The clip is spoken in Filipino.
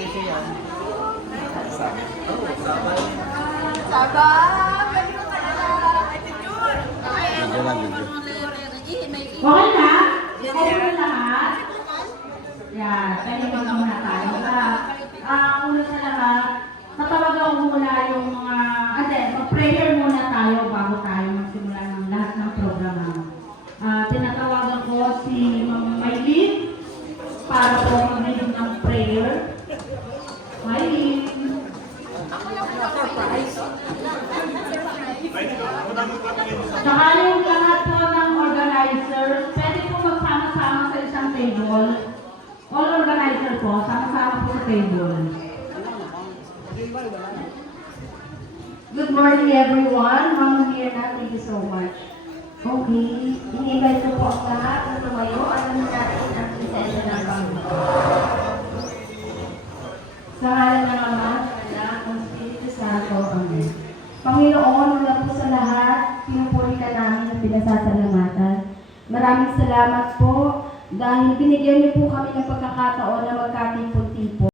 malaki siya yan. Sabi. Saba! Pwede ko talaga. Medyo lang, medyo. Okay na? Okay na lahat? Yan, tahimik muna tayo. Una sa lahat, tatawagan ko muna yung mga, mag-prayer muna tayo bago tayo magsimula ng lahat ng programa. Tinatawagan ko si Ma'am Maylin para po mag-lead ng prayer. Maylin. Tsaka yung lahat po ng organizers, pwede po magsama-sama sa isang table. All organizer po, sama-sama po sa table. Good morning everyone. Ma'am Mirna, thank you so much. Okay, in-invite ko po ang lahat na tumayo. Alam natin ang presensya ng Panginoon. Sa ngalan ng Ama, Anak, ng Espiritu Santo, Amen. Panginoon, mula po sa lahat, pinupuri ka namin at pinasasalamatan. Maraming salamat po dahil binigyan niyo po kami ng pagkakataon na magkatipon-tipon.